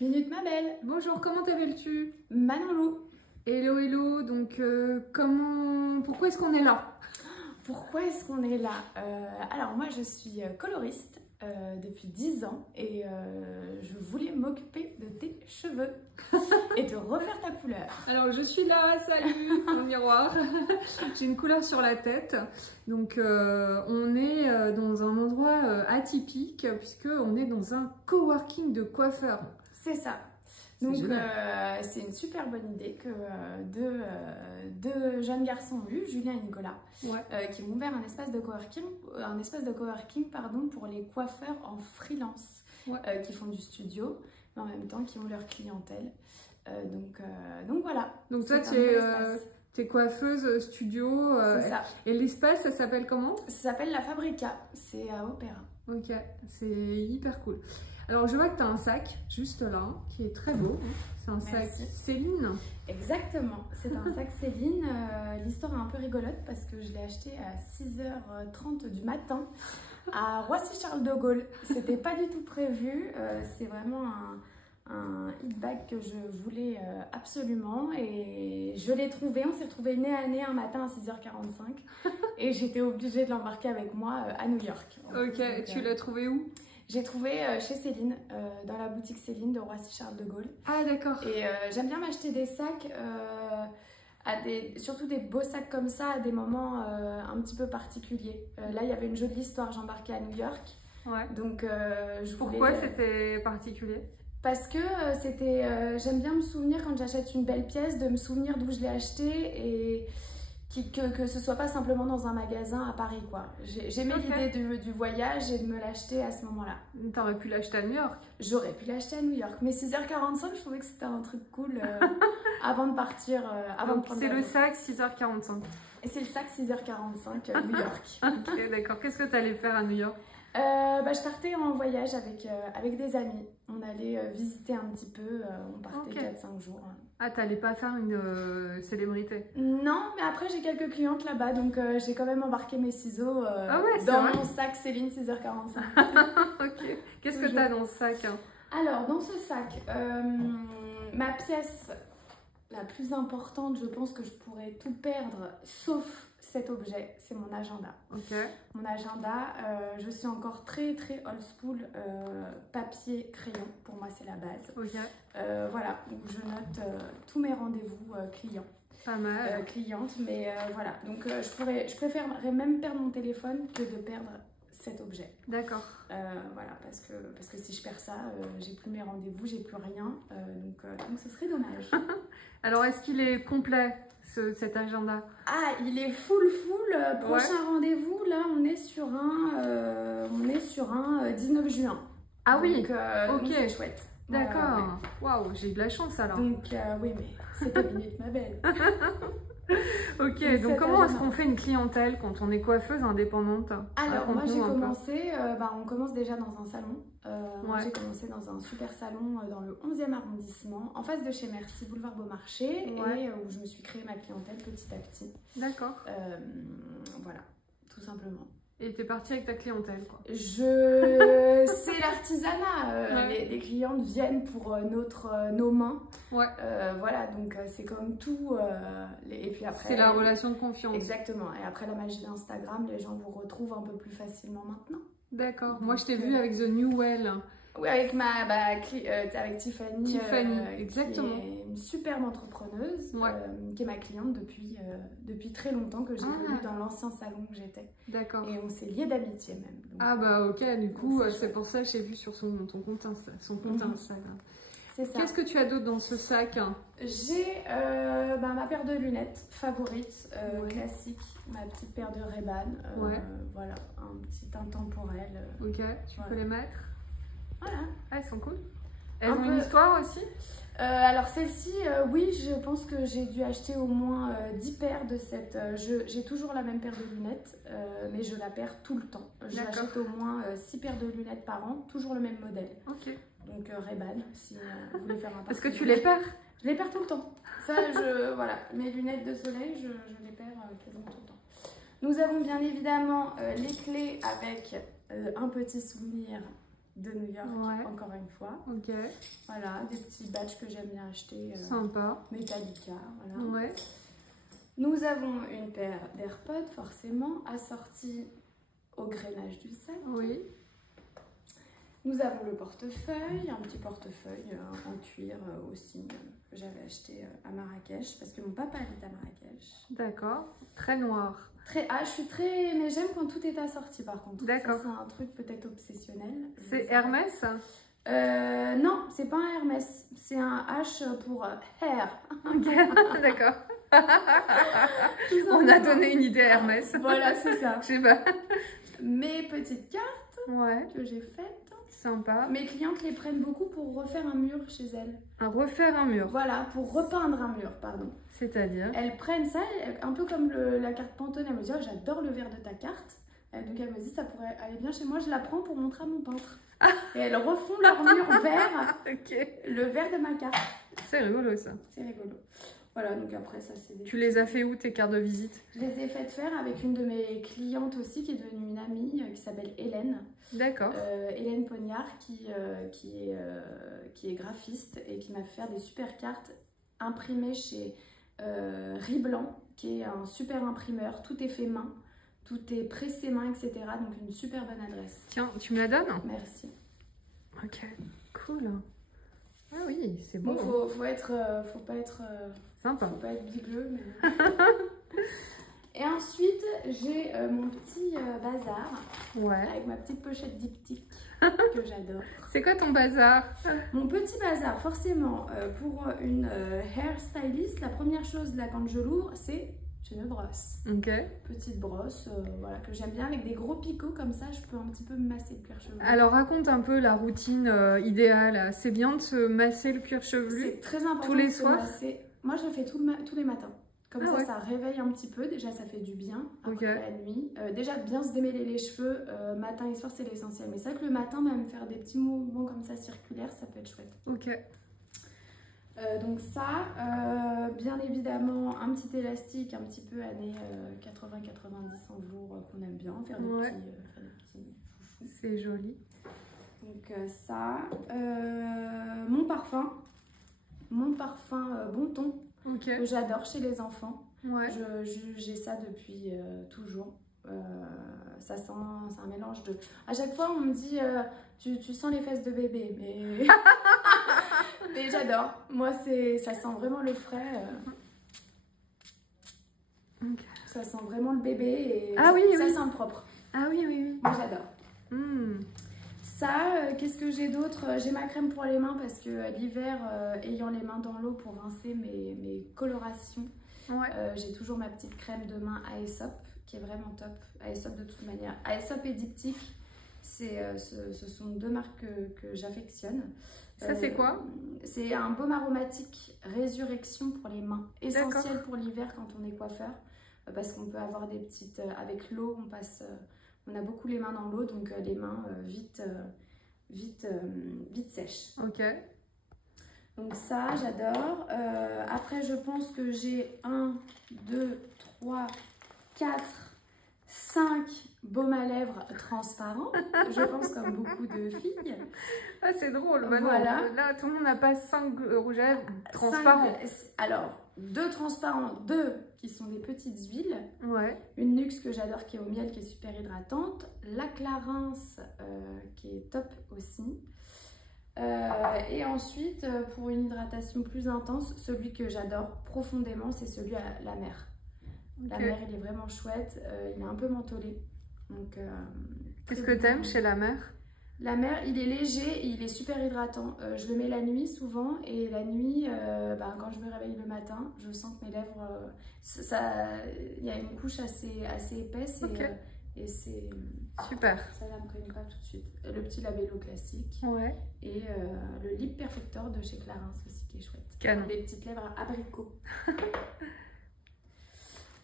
Minute ma belle. Bonjour, comment t'appelles-tu? Manon-Lou. Hello, hello, donc pourquoi est-ce qu'on est là? Pourquoi est-ce qu'on est là? Alors moi je suis coloriste depuis 10 ans et je voulais m'occuper de tes cheveux et te refaire ta couleur. Alors je suis là, salut, mon miroir. J'ai une couleur sur la tête, donc on est dans un endroit atypique puisque on est dans un coworking de coiffeurs. C'est ça. Donc c'est une super bonne idée que deux jeunes garçons ont eu, Julien et Nicolas, qui m'ont ouvert un espace de coworking, pardon, pour les coiffeurs en freelance, qui font du studio, mais en même temps qui ont leur clientèle. Donc voilà. Donc toi tu es coiffeuse studio, c'est ça. Et l'espace ça s'appelle comment? Ça s'appelle La Fabrica, c'est à Opéra. Ok, c'est hyper cool. Alors je vois que tu as un sac juste là, qui est très beau. C'est un sac Céline. Exactement, c'est un sac Céline. L'histoire est un peu rigolote parce que je l'ai acheté à 6h30 du matin à Roissy-Charles de Gaulle. C'était pas du tout prévu, c'est vraiment un hit bag que je voulais absolument et je l'ai trouvé. On s'est retrouvé nez à nez un matin à 6h45 et j'étais obligée de l'embarquer avec moi à New York. Ok, donc, tu l'as trouvé où? J'ai trouvé chez Céline, dans la boutique Céline de Roissy-Charles de Gaulle. Ah d'accord. Et j'aime bien m'acheter des sacs, surtout des beaux sacs comme ça, à des moments un petit peu particuliers. Là, il y avait une jolie histoire, j'embarquais à New York. Ouais. Donc, Pourquoi c'était particulier? Parce que j'aime bien me souvenir quand j'achète une belle pièce, de me souvenir d'où je l'ai achetée et que ce soit pas simplement dans un magasin à Paris, quoi. J'aimais l'idée du voyage et de me l'acheter à ce moment-là. T'aurais pu l'acheter à New York? J'aurais pu l'acheter à New York, mais 6h45, je trouvais que c'était un truc cool avant de partir. C'est le sac 6h45. Et c'est le sac 6h45 New York. Ok, d'accord. Qu'est-ce que tu allais faire à New York? Je partais en voyage avec des amis. On allait visiter un petit peu, on partait 4-5 jours. Ah, t'allais pas faire une célébrité? Non, mais après j'ai quelques clientes là-bas, donc j'ai quand même embarqué mes ciseaux dans mon sac Céline 6h45. Ok, qu'est-ce que t'as dans ce sac? Alors, dans ce sac, ma pièce la plus importante, je pense que je pourrais tout perdre, sauf cet objet, c'est mon agenda. Mon agenda, je suis encore très old school, papier, crayon, pour moi c'est la base. Voilà, donc je note tous mes rendez-vous clients. Pas mal. Clientes, mais voilà, donc je préférerais même perdre mon téléphone que de perdre cet objet. D'accord. Voilà, parce que si je perds ça, j'ai plus mes rendez-vous, j'ai plus rien, donc ce serait dommage. Alors, est-ce qu'il est complet, cet agenda? Ah, il est full. Prochain rendez-vous, là, on est sur un 19 juin. Ah oui, donc c'est chouette. D'accord. Waouh, j'ai de la chance alors. Donc, oui, mais c'était minute ma belle. Ok, donc comment est-ce qu'on fait une clientèle quand on est coiffeuse indépendante? Alors moi j'ai commencé, on commence déjà dans un salon. Moi j'ai commencé dans un super salon dans le 11e arrondissement, en face de chez Merci, boulevard Beaumarchais, et où je me suis créé ma clientèle petit à petit. D'accord. Voilà, tout simplement. Et t'es partie avec ta clientèle, quoi. C'est l'artisanat. Les clientes viennent pour nos mains. Voilà, donc c'est comme tout. Et puis après, c'est la relation de confiance. Exactement. Et après la magie d'Instagram, les gens vous retrouvent un peu plus facilement maintenant. D'accord. Moi, je t'ai vue avec The New Well. Oui, avec avec Tiffany. Tiffany, exactement. Qui est une superbe entrepreneuse, qui est ma cliente depuis très longtemps, que j'ai connue dans l'ancien salon où j'étais. D'accord. Et on s'est liés d'amitié même. Donc, ah bah ok, du coup, c'est pour ça que j'ai vu sur ton compte Instagram. C'est ça. Qu'est-ce que tu as d'autre dans ce sac? J'ai ma paire de lunettes favorite, classique, ma petite paire de Ray-Ban. Voilà, un petit intemporel. Ok, tu peux les mettre? Voilà. Ah, elles sont cool. Elles ont une histoire aussi? Alors celle-ci, oui, je pense que j'ai dû acheter au moins 10 paires de cette... j'ai toujours la même paire de lunettes, mais je la perds tout le temps. J'achète au moins 6 paires de lunettes par an, toujours le même modèle. Ok. Donc Ray-Ban, si vous voulez faire un... Parce que tu les perds? Je les perds tout le temps. Ça, voilà, mes lunettes de soleil, je les perds quasiment tout le temps. Nous avons bien évidemment les clés avec un petit souvenir de New York, Ouais. encore une fois. Ok. Voilà, des petits badges que j'aime bien acheter. Sympa. Metallica, voilà. Ouais. Nous avons une paire d'AirPods, forcément, assortie au grainage du sac. Oui. Nous avons le portefeuille, un petit portefeuille en cuir aussi, que j'avais acheté à Marrakech, parce que mon papa habite à Marrakech. D'accord. Très noir. Je suis très... Mais j'aime quand tout est assorti, par contre. D'accord. C'est un truc peut-être obsessionnel. C'est Hermès? Non, c'est pas un Hermès. C'est un H pour hair. Ok, d'accord. On a donné une idée à Hermès. Voilà, c'est ça. Je sais pas. Mes petites cartes Ouais, que j'ai faites. sympa. Mes clientes les prennent beaucoup pour refaire un mur chez elles. Refaire un mur. Voilà, pour repeindre un mur, pardon. C'est-à-dire? Elles prennent ça, un peu comme la carte Pantone. Elle me dit, oh, j'adore le vert de ta carte. Donc elle me dit, ça pourrait aller bien chez moi. Je la prends pour montrer à mon peintre. Et elles refont leur mur vert, Ok. le vert de ma carte. C'est rigolo ça. C'est rigolo. Voilà, donc après ça c'est des... Tu les as fait où tes cartes de visite? Je les ai faites faire avec une de mes clientes aussi, qui est devenue une amie, qui s'appelle Hélène. D'accord. Hélène Pognard, qui est graphiste et qui m'a fait faire des super cartes imprimées chez Riz Blanc, qui est un super imprimeur. Tout est fait main, tout est pressé main, etc. Donc une super bonne adresse. Tiens, tu me la donnes? Merci. Ok, cool. Ah oui, c'est beau. Bon, faut pas être Sympa. bigleux. Mais... Et ensuite, j'ai mon petit bazar Ouais. avec ma petite pochette diptyque que j'adore. C'est quoi ton bazar? Mon petit bazar, forcément, pour une hairstylist, la première chose là quand je l'ouvre, c'est une brosse. Ok. Petite brosse, voilà, que j'aime bien avec des gros picots comme ça, je peux un petit peu me masser le cuir chevelu. Alors raconte un peu la routine idéale. C'est bien de se masser le cuir chevelu C'est très important tous les de se soirs. masser. Moi, je le fais tous les matins. Comme ça, ouais. ça réveille un petit peu. Déjà, ça fait du bien après Ok. la nuit. Déjà, bien se démêler les cheveux matin et soir, c'est l'essentiel. Mais c'est vrai que le matin, même faire des petits mouvements comme ça circulaires, ça peut être chouette. Ok. Donc ça, bien évidemment, un petit élastique, un petit peu années 80-90 en velours qu'on aime bien, faire des Ouais. petits chouchous. C'est joli. Donc ça, mon parfum Bon Ton, Ok. que j'adore chez les enfants. Ouais. J'ai ça depuis toujours. Ça sent, c'est un mélange de... À chaque fois, on me dit, tu sens les fesses de bébé, mais... mais j'adore. Moi, ça sent vraiment le frais. Ok. Ça sent vraiment le bébé et Ah oui, ça oui. sent le propre. Ah oui, oui, oui. Moi, j'adore. Hmm. Ça, qu'est-ce que j'ai d'autre? J'ai ma crème pour les mains parce que l'hiver, ayant les mains dans l'eau pour rincer mes colorations, Ouais. j'ai toujours ma petite crème de main Aesop qui est vraiment top. Aesop de toute manière. Aesop et Diptyque, ce sont deux marques que j'affectionne. Ça, c'est quoi? C'est un baume aromatique Résurrection pour les mains. Essentiel pour l'hiver quand on est coiffeur. Parce qu'on peut avoir des petites... avec l'eau, on a beaucoup les mains dans l'eau, donc les mains vite sèches. Ok. Donc ça, j'adore. Après, je pense que j'ai 1, 2, 3, 4, 5 baumes à lèvres transparents. Je pense comme beaucoup de filles. Ah, c'est drôle. Bah Voilà. non, là, tout le monde n'a pas 5 rouges à lèvres transparents. Alors, 2 transparents, 2 qui sont des petites huiles. Ouais. Une Nuxe que j'adore qui est au miel, qui est super hydratante. La Clarins qui est top aussi. Et ensuite, pour une hydratation plus intense, celui que j'adore profondément, c'est celui à la mer. La mer, il est vraiment chouette. Il est un peu mentholé. Qu'est-ce que t'aimes chez la mer? La mer, il est léger et il est super hydratant. Je le mets la nuit souvent et la nuit, quand je me réveille le matin, je sens que mes lèvres, il y a une couche assez épaisse et c'est super. Ça n'imprègne pas tout de suite. Le petit labello classique. Ouais. Et le Lip Perfector de chez Clarins aussi qui est chouette. Canon. Des petites lèvres abricot.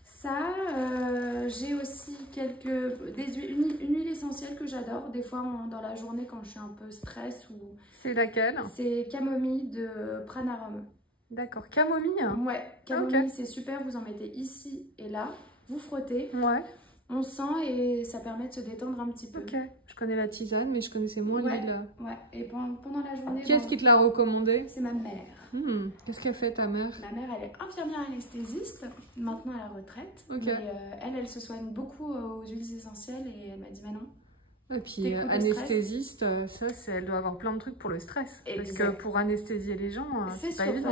Ça, j'ai aussi une huile essentielle que j'adore. Des fois, dans la journée, quand je suis un peu stress ou... C'est laquelle? C'est camomille de Pranarum. D'accord. Camomille? Ouais, camomille, c'est super. Vous en mettez ici et là. Vous frottez. Ouais. On sent et ça permet de se détendre un petit peu. Ok, je connais la tisane, mais je connaissais moins Ouais. l'huile. Ouais, et pendant la journée... Qui est-ce qui te l'a recommandé? C'est ma mère. Qu'est-ce qu'elle fait ta mère? Ma mère, elle est infirmière anesthésiste, maintenant à la retraite. Ok. Mais elle se soigne beaucoup aux huiles essentielles et elle m'a dit, Manon, Et puis anesthésiste, ça, elle doit avoir plein de trucs pour le stress. Parce que pour anesthésier les gens, c'est pas évident.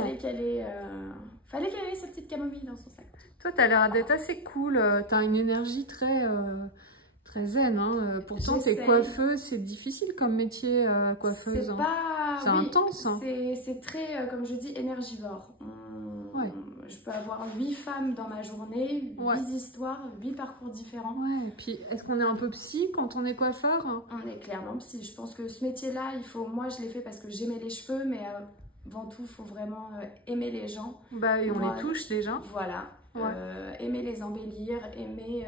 Fallait qu'elle ait sa petite camomille dans son sac. Toi, t'as l'air d'être assez cool, t'as une énergie très zen. Hein. Pourtant, t'es coiffeuse, c'est difficile comme métier, coiffeuse. C'est pas... C'est intense. Hein. C'est très, comme je dis, énergivore. Je peux avoir 8 femmes dans ma journée, 8 histoires, 8 parcours différents. Ouais, et puis est-ce qu'on est un peu psy quand on est coiffeur? On est clairement psy. Je pense que ce métier-là, moi je l'ai fait parce que j'aimais les cheveux, mais avant tout, il faut vraiment aimer les gens. Bah, et on les touche déjà. Voilà. Aimer les embellir, aimer...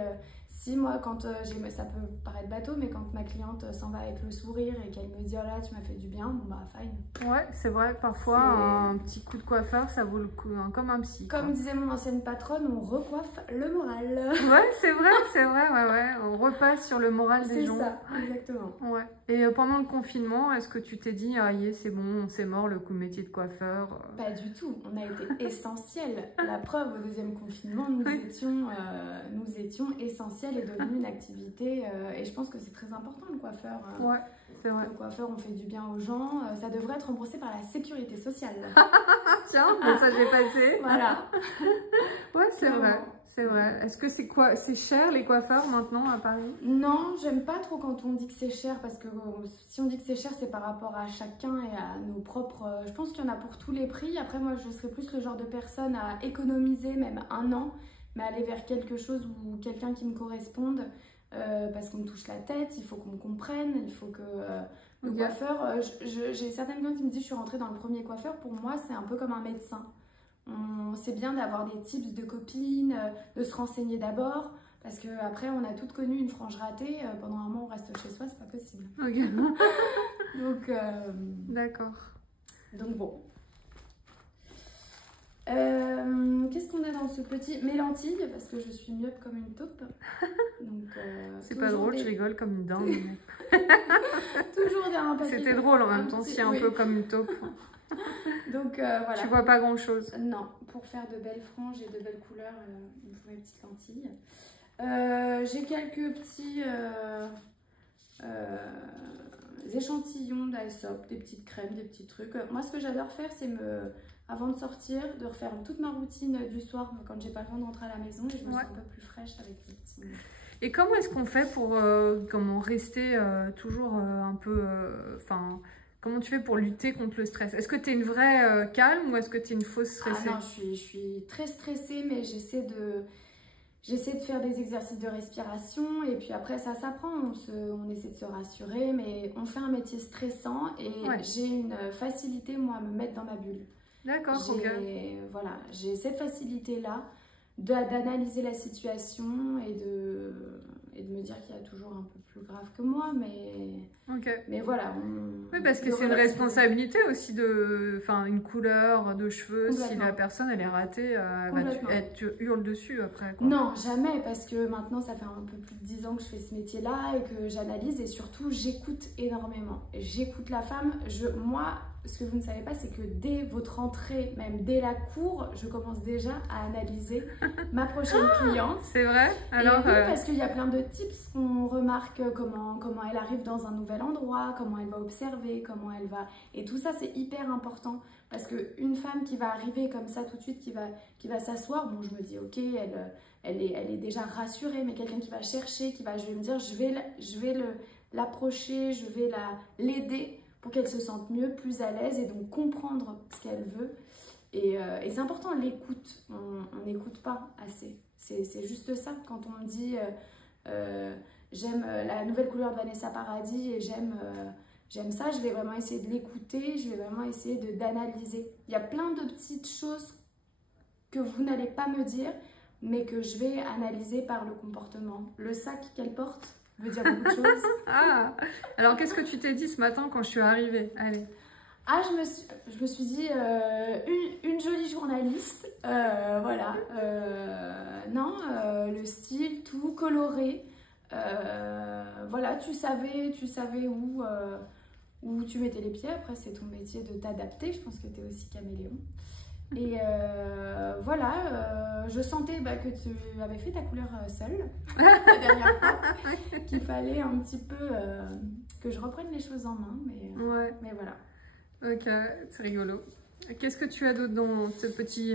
Si moi, quand ça peut paraître bateau, mais quand ma cliente s'en va avec le sourire et qu'elle me dit « Oh là, tu m'as fait du bien », bon bah fine. Ouais, c'est vrai, parfois un petit coup de coiffeur, ça vaut le coup, hein, comme un psy. Comme disait mon ancienne patronne, on recoiffe le moral. Ouais, c'est vrai, on repasse sur le moral des gens. C'est ça, exactement. Ouais. Et pendant le confinement, est-ce que tu t'es dit « Ah, c'est bon, c'est mort le coup de métier de coiffeur » Pas du tout, on a été essentiels. La preuve, au deuxième confinement, nous étions essentiels et devenu une activité et je pense que c'est très important le coiffeur. Ouais, c'est vrai. Le coiffeur, on fait du bien aux gens, ça devrait être remboursé par la sécurité sociale. Tiens, bon, ça je vais passer. Voilà. Ouais, c'est vrai. C'est vrai. Est-ce que c'est cher les coiffeurs maintenant à Paris? Non, j'aime pas trop quand on dit que c'est cher parce que si on dit que c'est cher, c'est par rapport à chacun et à nos propres... Je pense qu'il y en a pour tous les prix. Après, moi, je serais plus le genre de personne à économiser même un an, mais aller vers quelque chose ou quelqu'un qui me corresponde parce qu'on me touche la tête, il faut qu'on me comprenne, il faut que le coiffeur... J'ai certaines clientes qui me disent je suis rentrée dans le premier coiffeur, pour moi c'est un peu comme un médecin. C'est bien d'avoir des tips de copines, de se renseigner d'abord, parce qu'après on a toutes connu une frange ratée, pendant un mois on reste chez soi, c'est pas possible. Ok. Donc, d'accord. Donc bon. Qu'est-ce qu'on a dans ce petit... Mes lentilles, parce que je suis myope comme une taupe. C'est pas drôle, je rigole comme une dinde. Toujours derrière un papier. C'était drôle en même temps, si un peu comme une taupe. Donc voilà. Tu vois pas grand chose. Non, pour faire de belles franges et de belles couleurs, il me faut mes petites lentilles. J'ai quelques petits échantillons d'Aesop, des petites crèmes, des petits trucs. Moi, ce que j'adore faire, c'est avant de sortir, de refaire toute ma routine du soir quand j'ai pas le temps de rentrer à la maison et je me sens un peu plus fraîche avec mes petits... Et comment est-ce qu'on fait pour rester toujours un peu... comment tu fais pour lutter contre le stress? Est-ce que tu es une vraie calme ou est-ce que tu es une fausse stressée? Ah non, je suis très stressée, mais j'essaie de faire des exercices de respiration et puis après ça s'apprend, on essaie de se rassurer, mais on fait un métier stressant et j'ai une facilité moi à me mettre dans ma bulle. D'accord, ok. Voilà, j'ai cette facilité-là d'analyser la situation et de me dire qu'il y a toujours un peu plus grave que moi, mais voilà. Oui, parce que c'est une responsabilité aussi une couleur de cheveux. Si la personne elle est ratée, elle te hurle dessus après, quoi. Non, jamais, parce que maintenant ça fait un peu plus de 10 ans que je fais ce métier-là et que j'analyse et surtout j'écoute énormément. J'écoute la femme. Moi, ce que vous ne savez pas, c'est que dès votre entrée, même dès la cour, je commence déjà à analyser ma prochaine cliente. C'est vrai? Alors, oui, parce qu'il y a plein de tips qu'on remarque, comment elle arrive dans un nouvel endroit, comment elle va observer, comment elle va... Et tout ça, c'est hyper important. Parce qu'une femme qui va arriver comme ça tout de suite, qui va s'asseoir, bon, je me dis, ok, elle est déjà rassurée, mais quelqu'un qui va chercher, je vais me dire, je vais l'approcher, je vais l'aider pour qu'elle se sente mieux, plus à l'aise et donc comprendre ce qu'elle veut. Et c'est important, l'écoute. On n'écoute pas assez. C'est juste ça. Quand on me dit j'aime la nouvelle couleur de Vanessa Paradis et j'aime ça, je vais vraiment essayer de l'écouter, je vais vraiment essayer d'analyser. Il y a plein de petites choses que vous n'allez pas me dire, mais que je vais analyser par le comportement. Le sac qu'elle porte veut dire beaucoup de choses. Ah, alors qu'est-ce que tu t'es dit ce matin quand je suis arrivée? Allez. Ah, je me suis dit une jolie journaliste, voilà. Non, le style, tout coloré. Voilà, tu savais où tu mettais les pieds. Après, c'est ton métier de t'adapter. Je pense que tu es aussi caméléon. Et voilà, je sentais que tu avais fait ta couleur seule la dernière fois, qu'il fallait un petit peu que je reprenne les choses en main, mais voilà. Ok, c'est rigolo. Qu'est-ce que tu as d'autre dans ce petit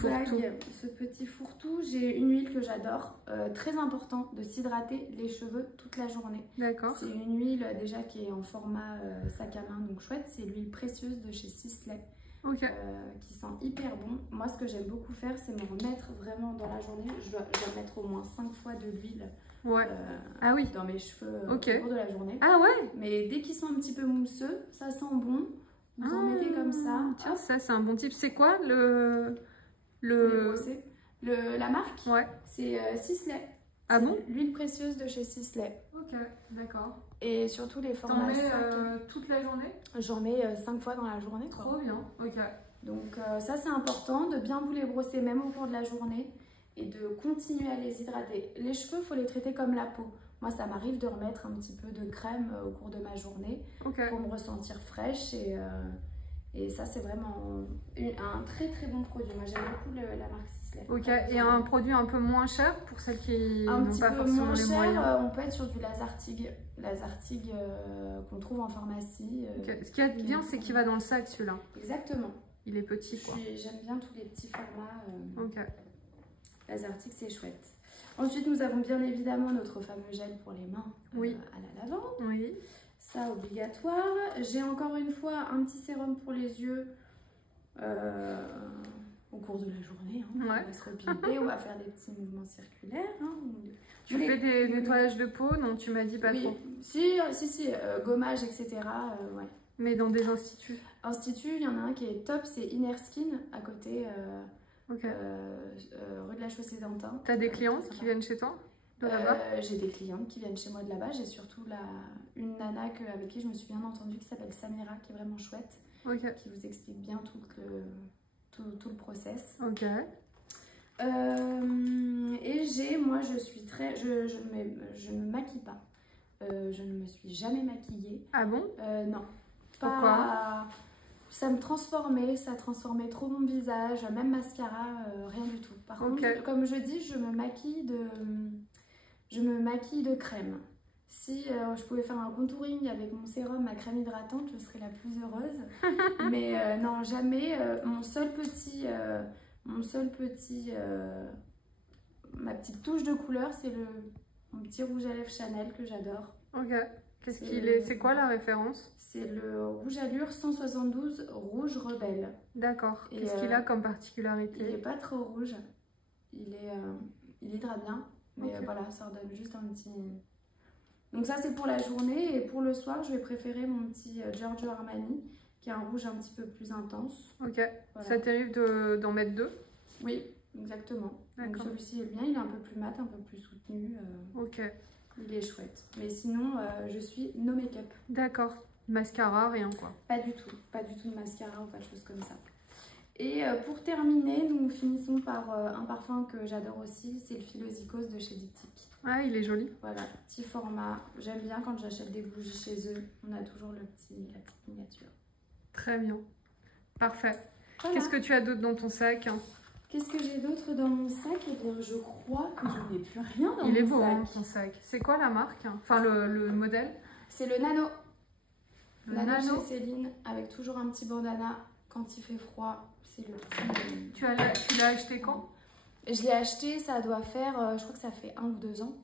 fourre-tout? Ce petit fourre-tout, j'ai une huile que j'adore. Très important de s'hydrater les cheveux toute la journée. D'accord. C'est une huile déjà qui est en format sac à main, donc chouette. C'est l'huile précieuse de chez Sisley. Ok. Qui sent hyper bon. Moi, ce que j'aime beaucoup faire, c'est me remettre vraiment dans la journée. Je dois mettre au moins 5 fois de l'huile ah oui. dans mes cheveux au cours de la journée. Ah ouais. Mais dès qu'ils sont un petit peu mousseux, ça sent bon. Vous en mettez comme ça. Tiens, ça c'est un bon type. C'est quoi la marque? Ouais. C'est Sisley. Ah bon? L'huile précieuse de chez Sisley. Ok, d'accord. Et surtout les formats. T'en mets toute la journée? J'en mets 5 fois dans la journée. Trop bien, ok. Donc ça c'est important de bien vous les brosser même au cours de la journée et de continuer à les hydrater. Les cheveux, il faut les traiter comme la peau. Moi, ça m'arrive de remettre un petit peu de crème au cours de ma journée pour me ressentir fraîche. Et ça, c'est vraiment un très très bon produit. Moi, j'aime beaucoup la marque Sisley. Ok, et un produit un peu moins cher pour celles qui n'ont pas forcément les moyens? Un petit peu moins cher, on peut être sur du Lazartigue. Lazartigue qu'on trouve en pharmacie. Ce qui est bien, c'est qu'il va dans le sac, celui-là. Exactement. Il est petit, quoi. J'aime bien tous les petits formats. Ok. Lazartigue, c'est chouette. Ensuite, nous avons bien évidemment notre fameux gel pour les mains à la lavande. Oui. Ça, obligatoire. J'ai encore une fois un petit sérum pour les yeux au cours de la journée. On va se repimper, on va faire des petits mouvements circulaires. Tu fais des nettoyages de peau? Non, tu m'as dit pas trop. Si, gommage, etc. Ouais. Mais dans des instituts? Instituts, il y en a un qui est top, c'est Inner Skin, à côté, rue de la Chaussée-d'Antin. Tu as des clientes qui viennent chez toi de là-bas? J'ai des clientes qui viennent chez moi de là-bas. J'ai surtout une nana avec qui je me suis bien entendue, qui s'appelle Samira, qui est vraiment chouette, qui vous explique bien tout le process. Ok. Et moi, je ne me maquille pas. Je ne me suis jamais maquillée. Ah bon? Non. Pourquoi? Ça me transformait, ça transformait trop mon visage, même mascara, rien du tout. Par contre, comme je dis, je me maquille de crème. Si je pouvais faire un contouring avec mon sérum, ma crème hydratante, je serais la plus heureuse. Mais non, jamais. Ma petite touche de couleur, c'est mon petit rouge à lèvres Chanel que j'adore. Ok. C'est quoi la référence? C'est le rouge allure 172 rouge rebelle. D'accord. Qu'est-ce qu'il a comme particularité? Il n'est pas trop rouge. Il hydrate bien. Mais voilà, ça redonne juste un petit... Donc ça, c'est pour la journée. Et pour le soir, je vais préférer mon petit Giorgio Armani, qui est un rouge un petit peu plus intense. Ok. Voilà. Ça t'arrive d'en mettre 2? Oui, exactement. Donc celui-ci est bien. Il est un peu plus mat, un peu plus soutenu. Ok. Il est chouette. Mais sinon, je suis no make-up. D'accord. Mascara, rien quoi? Pas du tout. Pas du tout de mascara ou pas de choses comme ça. Et pour terminer, nous finissons par un parfum que j'adore aussi. C'est le Philosicos de chez Diptyque. Ah, il est joli. Voilà, petit format. J'aime bien quand j'achète des bougies chez eux. On a toujours la petite miniature. Très bien. Parfait. Voilà. Qu'est-ce que tu as d'autre dans ton sac? Qu'est-ce que j'ai d'autre dans mon sac? Eh bien, je crois que je n'ai plus rien dans mon sac. Il est beau, hein, ton sac. C'est quoi la marque? Enfin, le modèle? C'est le Nano. Nano chez Céline, avec toujours un petit bandana quand il fait froid. C'est le petit... Tu l'as acheté quand? Je l'ai acheté, ça doit faire, je crois que ça fait 1 ou 2 ans.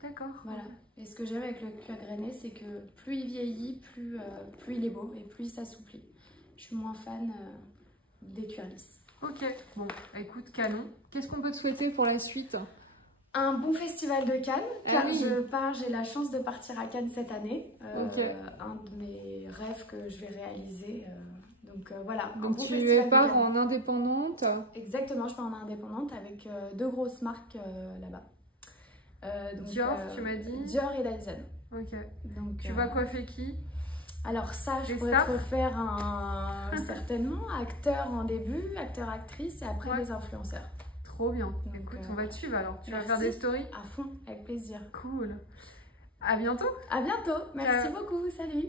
D'accord. Voilà. Et ce que j'aime avec le cuir grainé, c'est que plus il vieillit, plus il est beau et plus il s'assouplit. Je suis moins fan des cuirs lisses. Ok, bon, écoute, canon. Qu'est-ce qu'on peut te souhaiter pour la suite? Un bon festival de Cannes, car j'ai la chance de partir à Cannes cette année. Un de mes rêves que je vais réaliser. Donc voilà. Donc tu pars en indépendante? Exactement, je pars en indépendante avec 2 grosses marques là-bas. Dior, tu m'as dit? Dior et Dyson. Ok. Donc, tu vas coiffer qui? Alors ça, je Les pourrais stars te refaire certainement acteur en début, acteur-actrice et après Ouais. les influenceurs. Trop bien. Donc, Écoute, on va te suivre alors. Tu vas merci. faire des stories? À fond, avec plaisir. Cool. À bientôt. À bientôt. Merci Ciao. beaucoup. Salut.